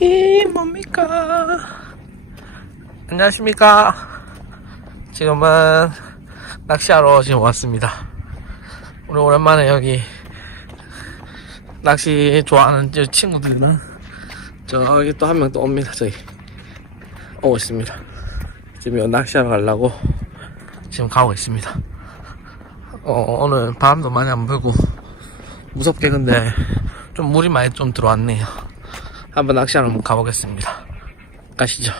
이 뭡니까? 안녕하십니까? 지금은 낚시하러 지금 왔습니다. 우리 오랜만에 여기 낚시 좋아하는 저 친구들이랑 저기 또 한 명 또 옵니다. 저기 오고 있습니다. 지금 낚시하러 가려고 지금 가고 있습니다. 어, 오늘 바람도 많이 안 불고 무섭게 근데 좀 물이 많이 좀 들어왔네요. 한번 낚시하러 한번 가보겠습니다. 가시죠.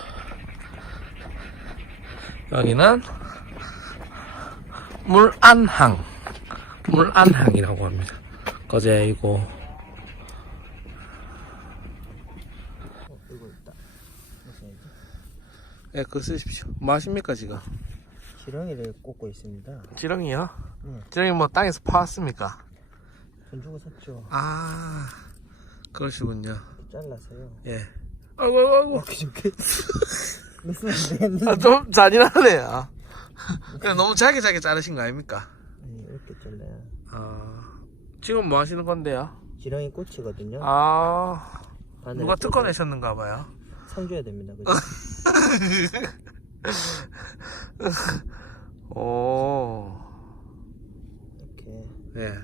여기는 물안항, 물안항이라고 합니다. 거제이고 예, 그거 쓰십시오. 뭐 하십니까, 지금? 지렁이를 꽂고 있습니다. 지렁이요? 네. 지렁이 뭐 땅에서 파왔습니까? 돈 주고 샀죠. 아, 그러시군요. 잘라서요. 예. 아이고, 아이고, 아이고. 그저께 무슨 안 되는데. 아, 좀 잔인하네요. 그냥 너무 잘게 잘게 자르신 거 아닙니까? 네, 이렇게 잘라요. 아, 지금 뭐 하시는 건데요? 지렁이 꽃이거든요. 아, 바늘을 누가 꽂고 뜯어 내셨는가 봐요. 삼줘야 됩니다. 그죠? 오, 이렇게 예.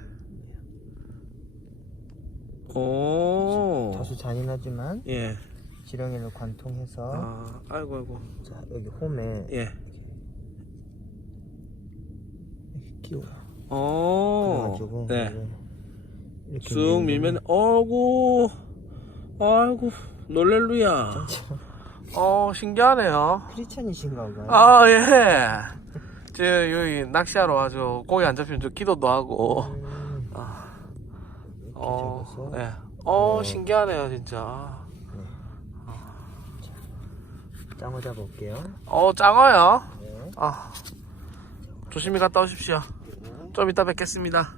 오, 다소 잔인하지만 예. 지렁이를 관통해서 아, 아이고, 아이고. 자 여기 홈에 예. 이렇게 끼워요. 오, 그래가지고 네. 이렇게 쑥 밀면, 어구, 아이고, 놀렐루야. 어, 신기하네요. 크리스찬이신가 봐요. 아, 예. 저, 여기 낚시하러 와서 고기 안 잡히면 저 기도도 하고. 이렇게 어, 잡아서 예. 어, 네. 신기하네요, 진짜. 짱어 잡아올게요. 어, 짱어요. 네. 아, 조심히 갔다 오십시오. 좀 이따 뵙겠습니다.